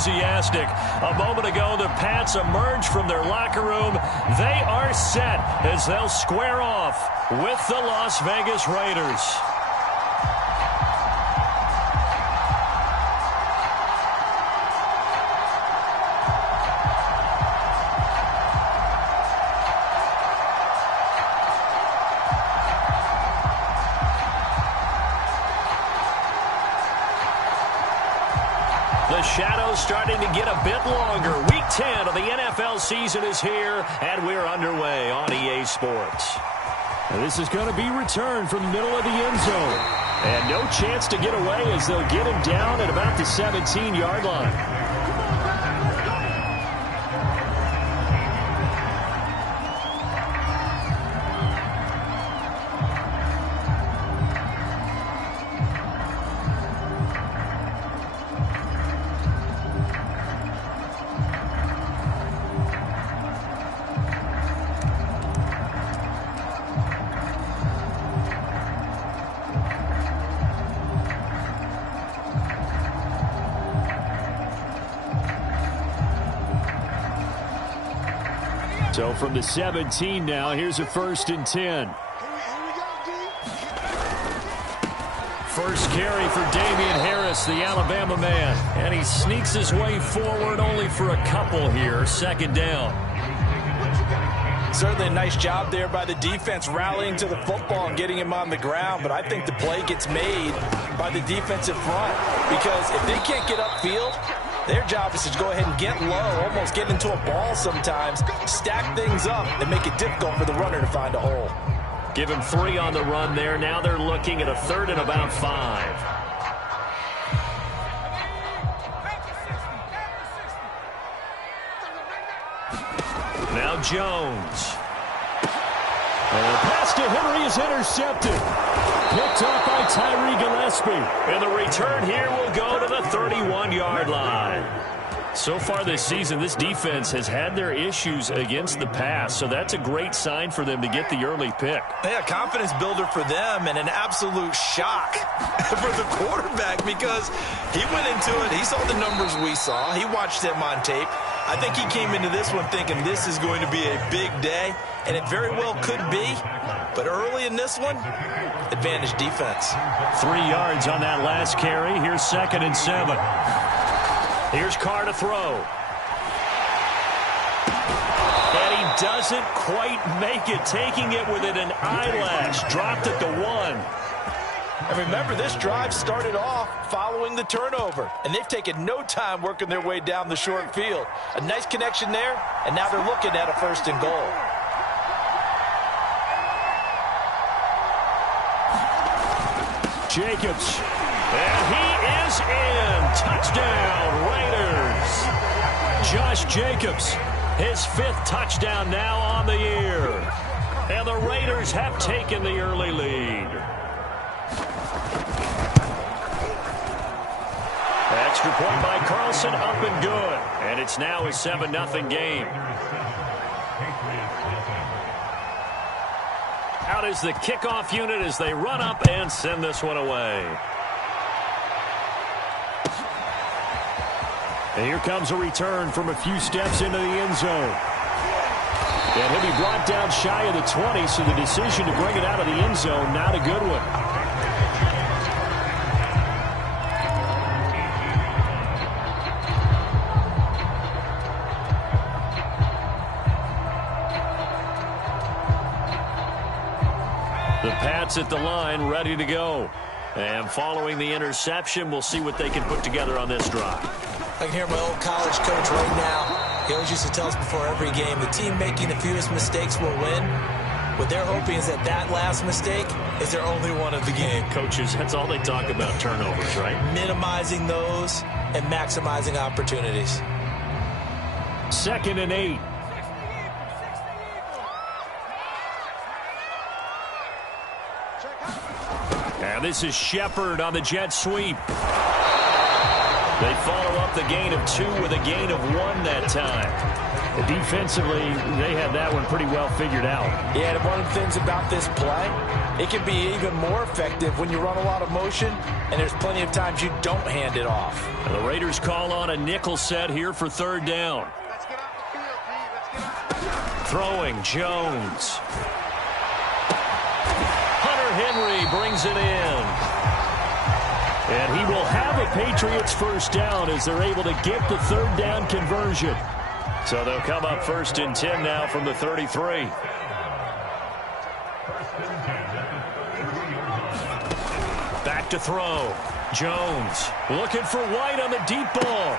enthusiastic. A moment ago, the Pats emerged from their locker room. They are set as they'll square off with the Las Vegas Raiders. The shadow's starting to get a bit longer. Week 10 of the NFL season is here, and we're underway on EA Sports. And this is going to be returned from the middle of the end zone. And no chance to get away as they'll get him down at about the 17-yard line. So from the 17 now, here's a 1st and 10. First carry for Damian Harris, the Alabama man. And he sneaks his way forward only for a couple here. 2nd down. Certainly a nice job there by the defense rallying to the football and getting him on the ground. But I think the play gets made by the defensive front. Because if they can't get upfield, their job is to go ahead and get low, almost get into a ball sometimes, stack things up, and make it difficult for the runner to find a hole. Give him 3 on the run there. Now they're looking at a 3rd and about 5. Now Jones. And the pass to Henry is intercepted. Picked up by Tyree Gillespie. And the return here will go to the 31-yard line. So far this season, this defense has had their issues against the pass, so that's a great sign for them to get the early pick. Yeah, confidence builder for them and an absolute shock for the quarterback because he went into it. He saw the numbers we saw. He watched them on tape. I think he came into this one thinking this is going to be a big day, and it very well could be. But early in this one, advantage defense. 3 yards on that last carry. Here's 2nd and 7. Here's Carr to throw. And he doesn't quite make it, taking it within an eyelash. Dropped at the 1. And remember, this drive started off following the turnover, and they've taken no time working their way down the short field. A nice connection there, and now they're looking at a 1st and goal. Jacobs. And he is in. Touchdown, Raiders. Josh Jacobs. His 5th touchdown now on the year. And the Raiders have taken the early lead. Extra point by Carlson, up and good. And it's now a 7-0 game. Out is the kickoff unit as they run up and send this one away. And here comes a return from a few steps into the end zone. And he'll be brought down shy of the 20, so the decision to bring it out of the end zone, not a good one. The Pats at the line, ready to go. And following the interception, we'll see what they can put together on this drive. I can hear my old college coach right now. He always used to tell us before every game, the team making the fewest mistakes will win. What they're hoping is that that last mistake is their only one of the game. Coaches, that's all they talk about, turnovers, right? Minimizing those and maximizing opportunities. 2nd and 8. And this is Shepard on the jet sweep. They follow up the gain of 2 with a gain of 1 that time. Defensively, they had that one pretty well figured out. Yeah, and one of the things about this play, it can be even more effective when you run a lot of motion, and there's plenty of times you don't hand it off. And the Raiders call on a nickel set here for 3rd down. Throwing, Jones. Hunter Henry brings it in. And he will have a Patriots 1st down as they're able to get the 3rd down conversion. So they'll come up 1st and 10 now from the 33. Back to throw. Jones looking for White on the deep ball.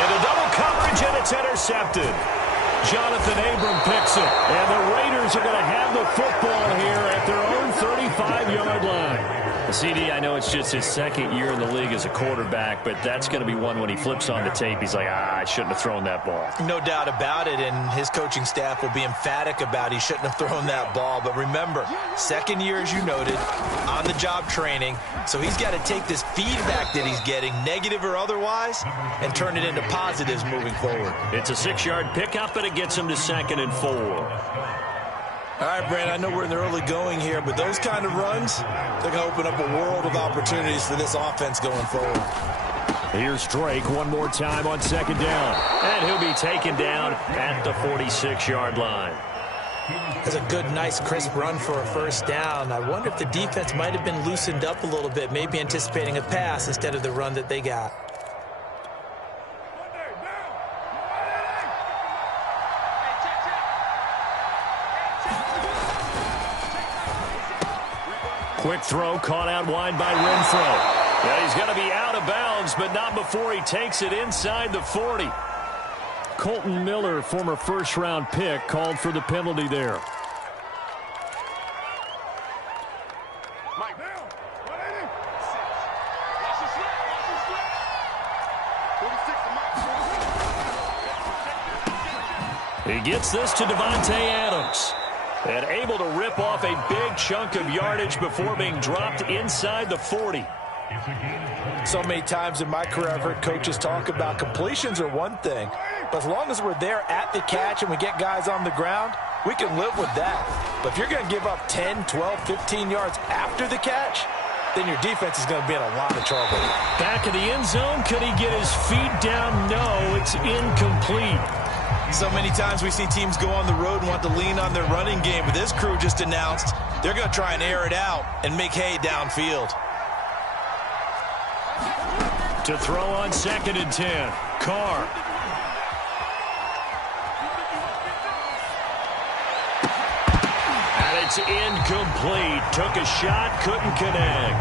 Into double coverage, and it's intercepted. Jonathan Abram picks it. And the Raiders are going to have the football here at their own 35-yard line. CD, I know it's just his 2nd year in the league as a quarterback, but that's going to be one when he flips on the tape. He's like, I shouldn't have thrown that ball. No doubt about it, and his coaching staff will be emphatic about he shouldn't have thrown that ball. But remember, 2nd year, as you noted, on-the-job training. So he's got to take this feedback that he's getting, negative or otherwise, and turn it into positives moving forward. It's a 6-yard pickup, and it gets him to 2nd and 4. All right, Brand, I know we're in the early going here, but those kind of runs, they're going to open up a world of opportunities for this offense going forward. Here's Drake one more time on 2nd down. And he'll be taken down at the 46-yard line. That's a good, nice, crisp run for a 1st down. I wonder if the defense might have been loosened up a little bit, maybe anticipating a pass instead of the run that they got. Quick throw caught out wide by Renfro. Yeah, he's going to be out of bounds, but not before he takes it inside the 40. Colton Miller, former 1st-round pick, called for the penalty there. He gets this to Davante Adams. And able to rip off a big chunk of yardage before being dropped inside the 40. So many times in my career I've heard coaches talk about completions are one thing, but as long as we're there at the catch and we get guys on the ground, we can live with that. But if you're going to give up 10, 12, 15 yards after the catch, then your defense is going to be in a lot of trouble. Back of the end zone, could he get his feet down? No, it's incomplete. So many times we see teams go on the road and want to lean on their running game, but this crew just announced they're going to try and air it out and make hay downfield. To throw on 2nd and 10, Carr. And it's incomplete. Took a shot, couldn't connect.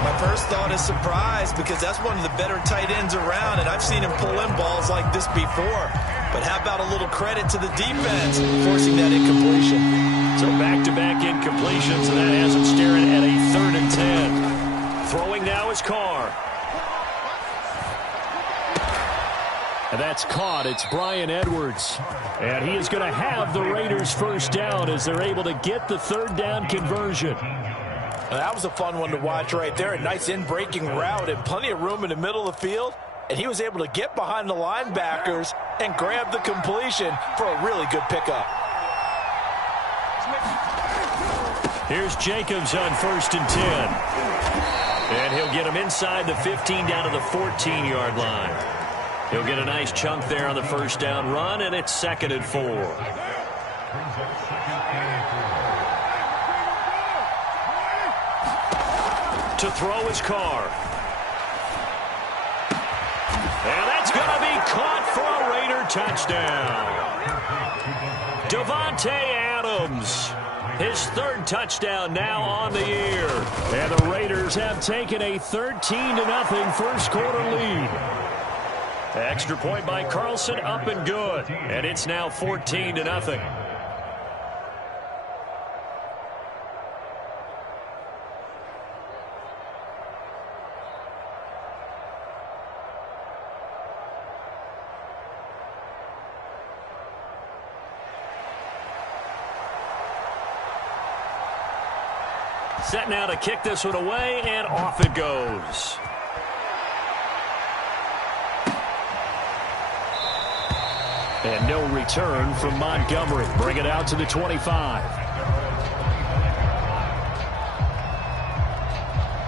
My first thought is surprise because that's one of the better tight ends around, and I've seen him pull in balls like this before. But how about a little credit to the defense forcing that incompletion? So back-to-back incompletions, and that has him staring at a 3rd and 10. Throwing now is Carr. And that's caught. It's Bryan Edwards. And he is going to have the Raiders 1st down as they're able to get the 3rd down conversion. That was a fun one to watch right there. A nice in-breaking route and plenty of room in the middle of the field. And he was able to get behind the linebackers and grab the completion for a really good pickup. Here's Jacobs on 1st and 10. And he'll get him inside the 15 down to the 14-yard line. He'll get a nice chunk there on the 1st down run, and it's 2nd and 4. To throw his Carr. And that's going to be caught for a Raider touchdown. Davante Adams, his 3rd touchdown now on the year. And the Raiders have taken a 13-0 first-quarter lead. Extra point by Carlson, up and good. And it's now 14-0. Set now to kick this one away, and off it goes. And no return from Montgomery. Bring it out to the 25.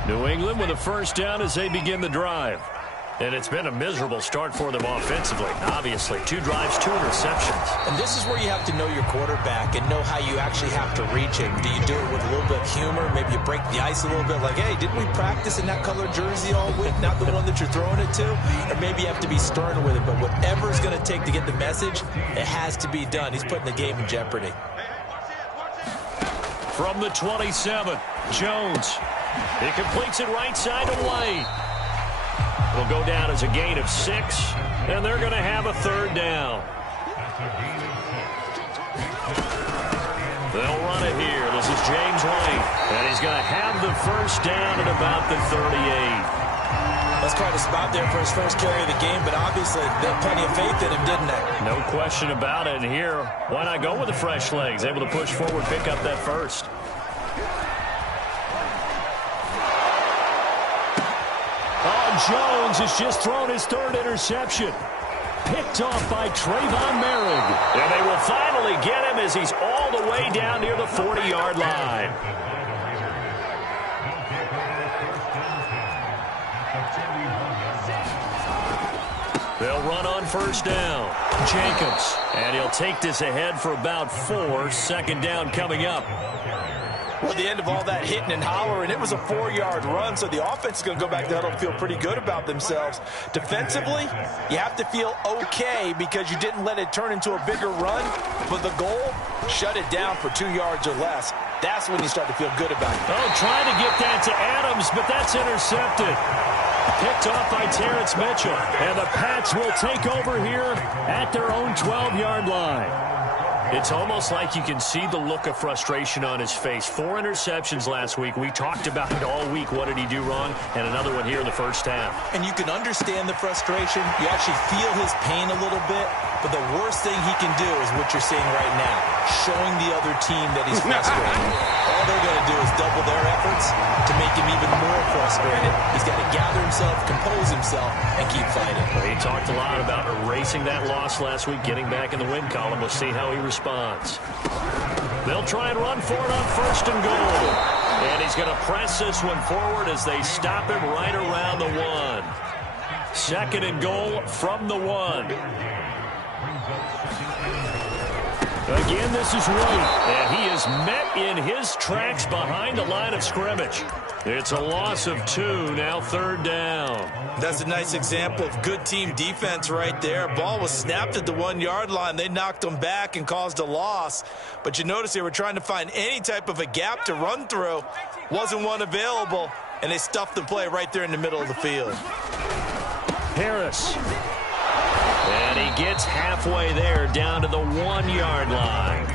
New England with a first down as they begin the drive. And it's been a miserable start for them offensively. Obviously, 2 drives, 2 interceptions. And this is where you have to know your quarterback and know how you actually have to reach him. Do you do it with a little bit of humor? Maybe you break the ice a little bit like, hey, didn't we practice in that colored jersey all week? Not the one that you're throwing it to? Or maybe you have to be stern with it. But whatever it's going to take to get the message, it has to be done. He's putting the game in jeopardy. From the 27, Jones. He completes it right side to White. It'll go down as a gain of 6, and they're going to have a third down. They'll run it here. This is James White, and he's going to have the first down at about the 38. That's quite a spot there for his first carry of the game, but obviously they had plenty of faith in him, didn't they? No question about it. And here, why not go with the fresh legs? Able to push forward, pick up that first. Jones has just thrown his 3rd interception. Picked off by Trayvon Merrick. And they will finally get him as he's all the way down near the 40-yard line. They'll run on first down. Jacobs. And he'll take this ahead for about 4. Second down coming up. Well, the end of all that hitting and hollering, it was a 4-yard run, so the offense is going to go back to huddle and feel pretty good about themselves. Defensively, you have to feel okay because you didn't let it turn into a bigger run, but the goal, shut it down for 2 yards or less. That's when you start to feel good about it. Oh, trying to get that to Adams, but that's intercepted. Picked off by Terrence Mitchell. And the Pats will take over here at their own 12-yard line. It's almost like you can see the look of frustration on his face. 4 interceptions last week. We talked about it all week. What did he do wrong? And another one here in the first half. And you can understand the frustration. You actually feel his pain a little bit. But the worst thing he can do is what you're seeing right now, showing the other team that he's frustrated. All they're going to do is double their efforts to make him even more frustrated. He's got to gather himself, compose himself, and keep fighting. Well, he talked a lot about erasing that loss last week, getting back in the win column. We'll see how he responds. They'll try and run for it on first and goal. And he's going to press this one forward as they stop him right around the 1. Second and goal from the 1. Again, this is White, and he is met in his tracks behind the line of scrimmage. It's a loss of 2, now third down. That's a nice example of good team defense right there. Ball was snapped at the 1-yard line. They knocked them back and caused a loss. But you notice they were trying to find any type of a gap to run through. Wasn't one available, and they stuffed the play right there in the middle of the field. Harris. And he gets halfway there, down to the 1-yard line.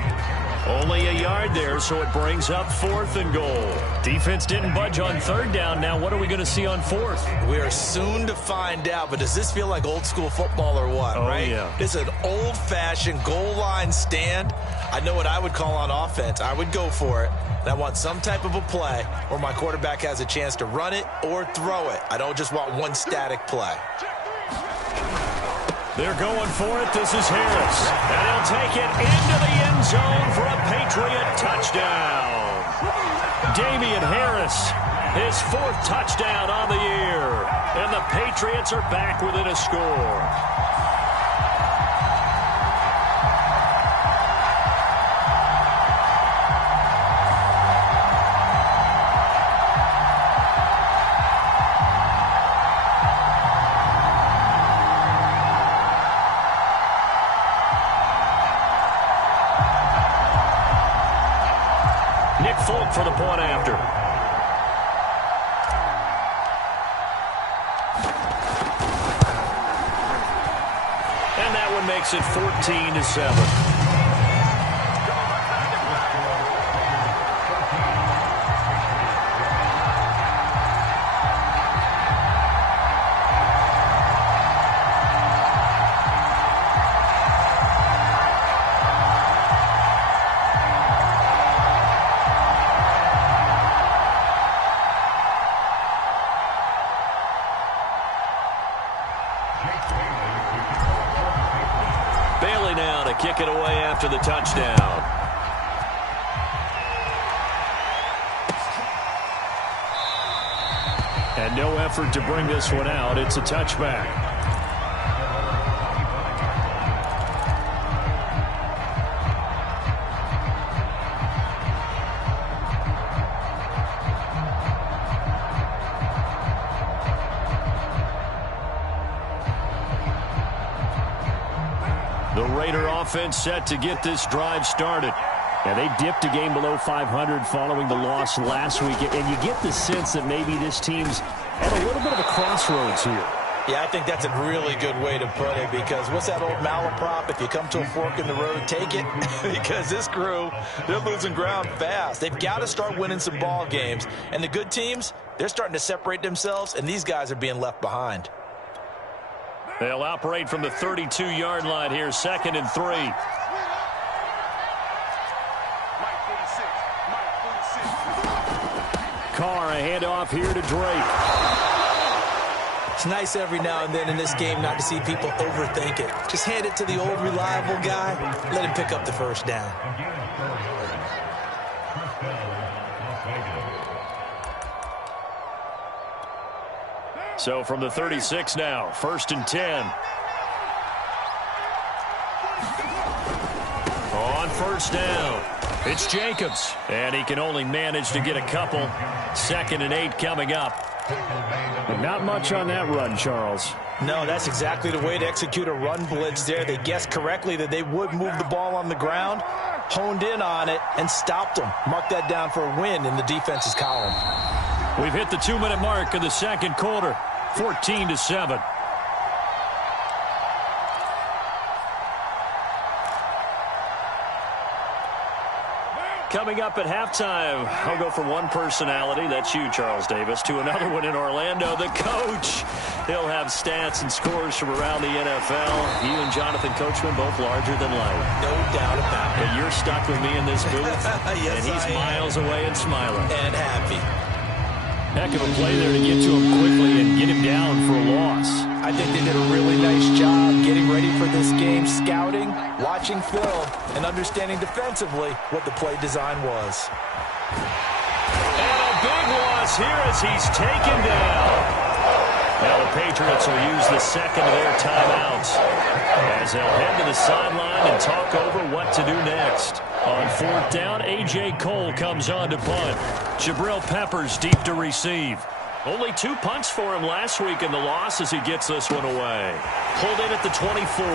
Only a yard there, so it brings up 4th and goal. Defense didn't budge on third down. Now what are we going to see on 4th? We are soon to find out, but does this feel like old school football or what, right? Yeah. This is an old-fashioned goal line stand. I know what I would call on offense. I would go for it. And I want some type of a play where my quarterback has a chance to run it or throw it. I don't just want one static play. They're going for it. This is Harris. And he'll take it into the end zone for a Patriot touchdown. Damian Harris, his 4th touchdown on the year. And the Patriots are back within a score. For the point after. And that one makes it 14-7. to kick it away after the touchdown. And no effort to bring this one out. It's a touchback. The Raider offense set to get this drive started. Yeah, they dipped a game below 500 following the loss last week, and you get the sense that maybe this team's at a little bit of a crossroads here. Yeah, I think that's a really good way to put it, because what's that old malaprop? If you come to a fork in the road, take it. Because this crew, they're losing ground fast. They've got to start winning some ball games. And the good teams, they're starting to separate themselves, and these guys are being left behind. They'll operate from the 32-yard line here, 2nd and 3. Carr, a handoff here to Drake. It's nice every now and then in this game not to see people overthink it. Just hand it to the old reliable guy. Let him pick up the first down. So from the 36 now, 1st and 10. On 1st down, it's Jacobs. And he can only manage to get a couple. 2nd and 8 coming up. But not much on that run, Charles. No, that's exactly the way to execute a run blitz there. They guessed correctly that they would move the ball on the ground, honed in on it, and stopped them. Mark that down for a win in the defense's column. We've hit the 2-minute mark of the 2nd quarter, 14-7. Coming up at halftime, I'll go from one personality, that's you, Charles Davis, to another one in Orlando, the coach. He'll have stats and scores from around the NFL. You and Jonathan Coachman, both larger than life. No doubt about it. And you're stuck with me in this booth, yes, and he's miles away and smiling. And happy. Heck of a play there to get to him quickly and get him down for a loss. I think they did a really nice job getting ready for this game, scouting, watching film, and understanding defensively what the play design was. And a big loss here as he's taken down. Now the Patriots will use the second of their timeouts as they'll head to the sideline and talk over what to do next. On 4th down, A.J. Cole comes on to punt. Jabril Peppers deep to receive. Only 2 punts for him last week in the loss as he gets this one away. Pulled in at the 24.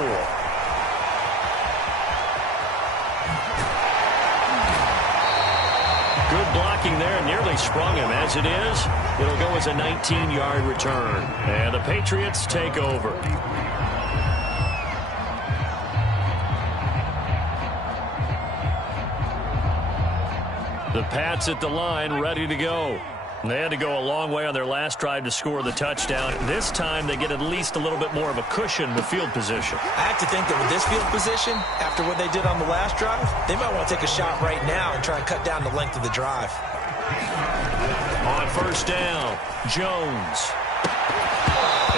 Good blocking there, nearly sprung him. As it is, it'll go as a 19-yard return. And the Patriots take over. The Pats at the line, ready to go. They had to go a long way on their last drive to score the touchdown. This time they get at least a little bit more of a cushion with field position. I have to think that with this field position, after what they did on the last drive, they might want to take a shot right now and try and cut down the length of the drive. On 1st down, Jones.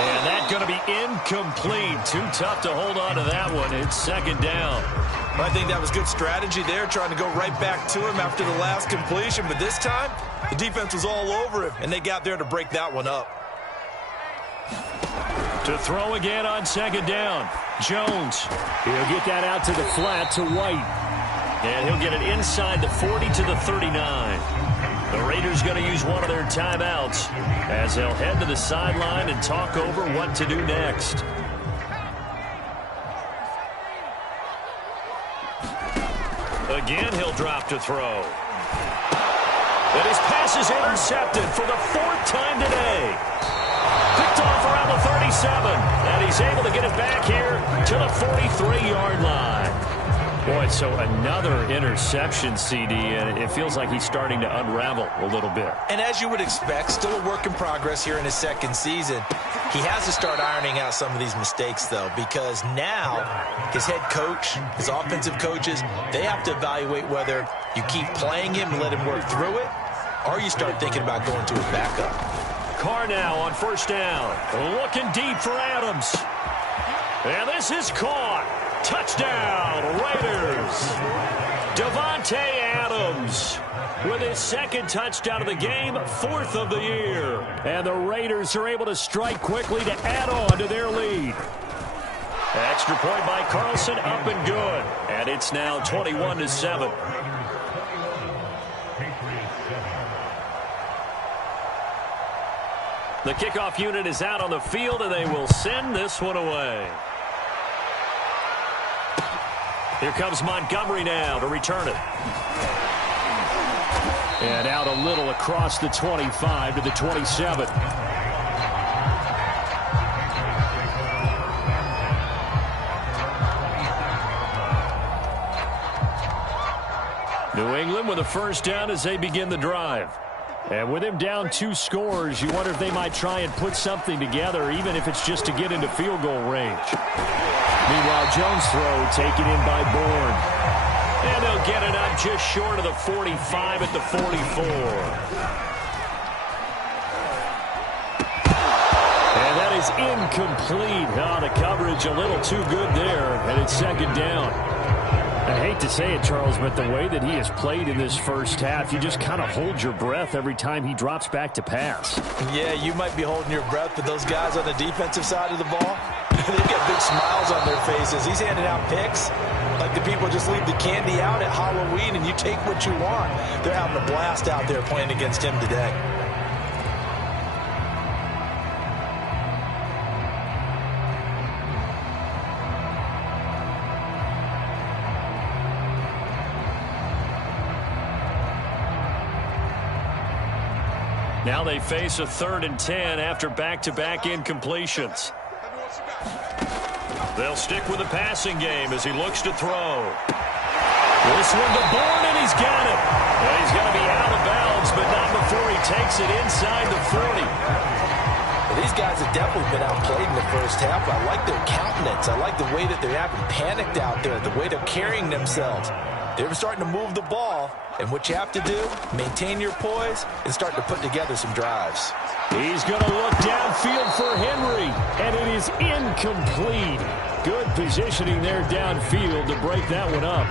And that's going to be incomplete. Too tough to hold on to that one. It's 2nd down. I think that was good strategy there, trying to go right back to him after the last completion. But this time, the defense was all over him, and they got there to break that one up. To throw again on 2nd down, Jones. He'll get that out to the flat to White. And he'll get it inside the 40 to the 39. The Raiders going to use one of their timeouts as they'll head to the sideline and talk over what to do next. Again, he'll drop to throw. And his pass is intercepted for the 4th time today. Picked off around the 37. And he's able to get it back here to the 43-yard line. Boy, so another interception, CD, and it feels like he's starting to unravel a little bit. And as you would expect, still a work in progress here in his 2nd season. He has to start ironing out some of these mistakes, though, because now his head coach, his offensive coaches, they have to evaluate whether you keep playing him and let him work through it, or you start thinking about going to his backup. Carr now on 1st down, looking deep for Adams. And this is caught. Touchdown, Raiders. Davante Adams with his second touchdown of the game, fourth of the year. And the Raiders are able to strike quickly to add on to their lead. Extra point by Carlson, up and good. And it's now 21-7. The kickoff unit is out on the field, and they will send this one away. Here comes Montgomery now to return it. And out a little across the 25 to the 27. New England with a first down as they begin the drive. And with him down 2 scores, you wonder if they might try and put something together, even if it's just to get into field goal range. Meanwhile, Jones' throw taken in by Bourne. And they'll get it up just short of the 45 at the 44. And that is incomplete. Oh, the coverage a little too good there, and it's second down. I hate to say it, Charles, but the way that he has played in this first half, you just kind of hold your breath every time he drops back to pass. Yeah, you might be holding your breath, but those guys on the defensive side of the ball, they've got big smiles on their faces. He's handing out picks like the people just leave the candy out at Halloween and you take what you want. They're having a blast out there playing against him today. Now they face a 3rd and 10 after back-to-back incompletions. They'll stick with the passing game as he looks to throw. This one to Bourne, and he's got it. And he's going to be out of bounds, but not before he takes it inside the 40. Well, these guys have definitely been outplayed in the first half. I like their countenance. I like the way that they're having panicked out there, the way they're carrying themselves. They're starting to move the ball, and what you have to do, maintain your poise and start to put together some drives. He's going to look downfield for Henry, and it is incomplete. Good positioning there downfield to break that one up.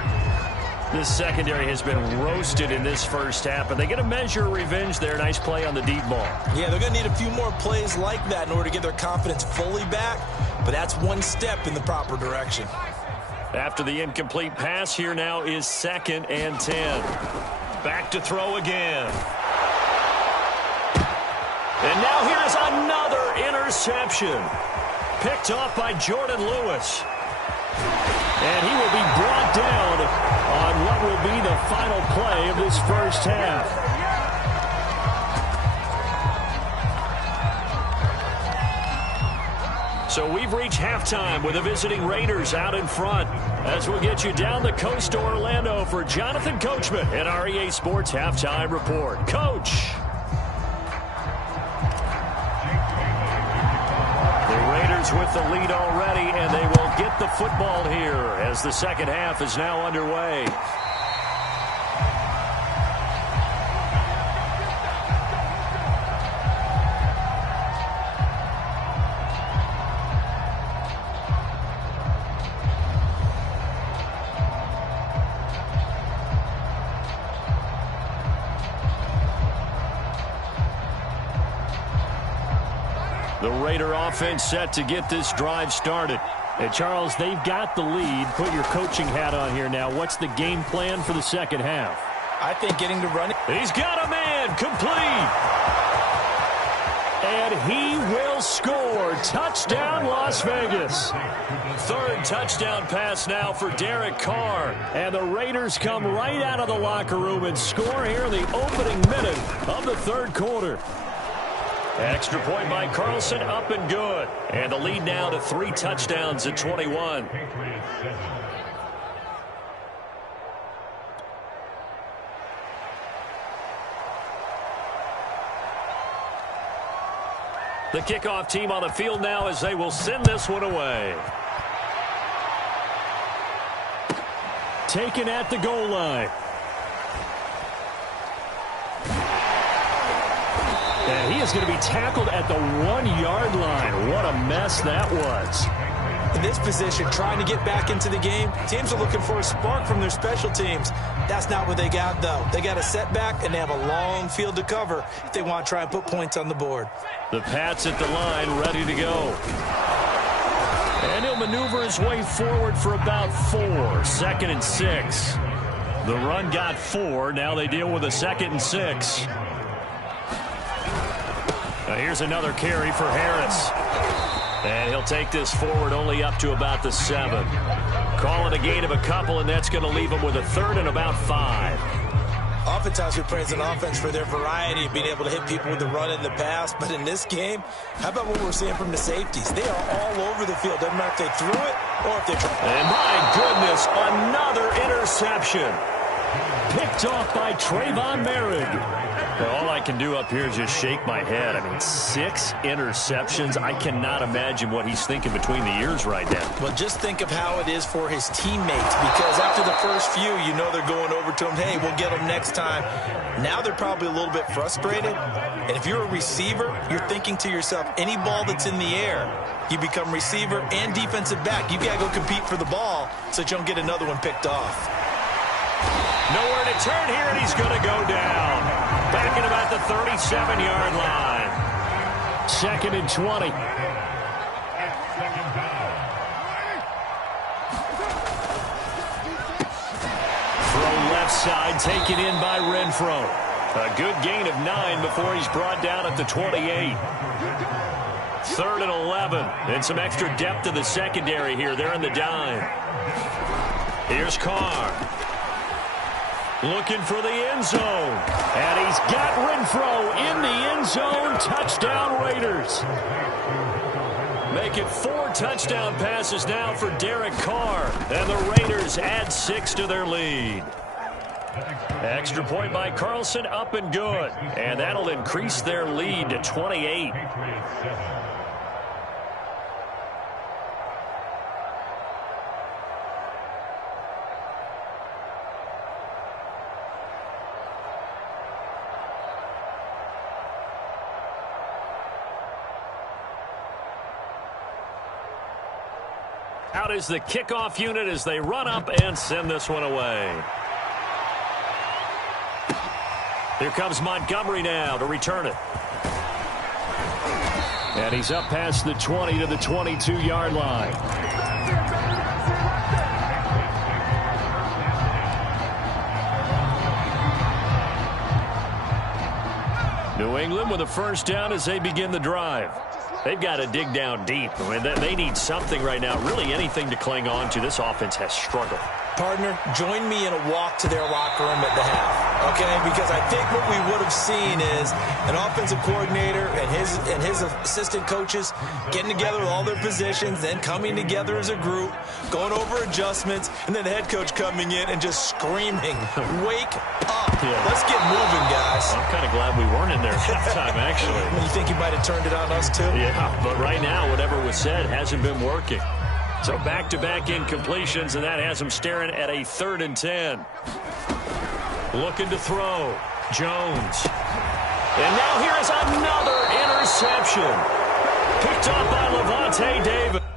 This secondary has been roasted in this first half, but they get a measure of revenge there. Nice play on the deep ball. Yeah, they're going to need a few more plays like that in order to get their confidence fully back, but that's one step in the proper direction. After the incomplete pass, here now is 2nd and 10. Back to throw again. And now here's another interception. Picked off by Jordan Lewis. And he will be brought down on what will be the final play of this first half. So we've reached halftime with the visiting Raiders out in front. As we'll get you down the coast to Orlando for Jonathan Coachman in our EA Sports Halftime Report. Coach. The Raiders with the lead already, and they will get the football here as the second half is now underway. The Raider offense set to get this drive started. And Charles, they've got the lead. Put your coaching hat on here now. What's the game plan for the second half? I think getting to run it. He's got a man complete. And he will score. Touchdown, Las Vegas. 3rd touchdown pass now for Derek Carr. And the Raiders come right out of the locker room and score here in the opening minute of the 3rd quarter. Extra point by Carlson, up and good. And the lead now to 3 touchdowns at 21. The kickoff team on the field now as they will send this one away. Taken at the goal line. And he is going to be tackled at the 1-yard line. What a mess that was. this position, trying to get back into the game. Teams are looking for a spark from their special teams. That's not what they got, though. They got a setback, and they have a long field to cover if they want to try and put points on the board. The Pats at the line, ready to go. And he'll maneuver his way forward for about 4. 2nd and 6. The run got 4. Now they deal with a 2nd and 6. Now here's another carry for Harris. And he'll take this forward only up to about the 7. Call it a gain of a couple, and that's going to leave him with a 3rd and about 5. Oftentimes we praise an offense for their variety of being able to hit people with the run in the pass. But in this game, how about what we're seeing from the safeties? They are all over the field. Doesn't matter if they threw it or if they tried. And my goodness, another interception. Picked off by Trayvon Merrick. Well, all I can do up here is just shake my head. I mean, 6 interceptions. I cannot imagine what he's thinking between the ears right now. Well, just think of how it is for his teammates, because after the first few, you know they're going over to him, hey, we'll get him next time. Now they're probably a little bit frustrated. And if you're a receiver, you're thinking to yourself, any ball that's in the air, you become receiver and defensive back. You've got to go compete for the ball so that you don't get another one picked off. Nowhere to turn here, and he's going to go down. Back at about the 37-yard line. 2nd and 20. Throw left side, taken in by Renfro. A good gain of 9 before he's brought down at the 28. 3rd and 11. And some extra depth to the secondary here. They're in the dime. Here's Carr. Looking for the end zone. And he's got Renfro in the end zone. Touchdown, Raiders. Make it 4 touchdown passes now for Derek Carr. And the Raiders add 6 to their lead. Extra point by Carlson, up and good. And that'll increase their lead to 28. Out is the kickoff unit as they run up and send this one away. Here comes Montgomery now to return it. And he's up past the 20 to the 22-yard line. New England with a first down as they begin the drive. They've got to dig down deep. I mean, they need something right now, really anything to cling on to. This offense has struggled. Partner, join me in a walk to their locker room at the half, okay? Because I think what we would have seen is an offensive coordinator and his assistant coaches getting together with all their positions, then coming together as a group, going over adjustments, and then the head coach coming in and just screaming, wake up. Yeah. Let's get moving, guys. I'm kind of glad we weren't in there at halftime, actually. You think he might have turned it on us, too? Yeah, but right now, whatever was said hasn't been working. So back-to-back incompletions, and that has him staring at a 3rd and 10. Looking to throw. Jones. And now here is another interception. Picked up by Levante Davis.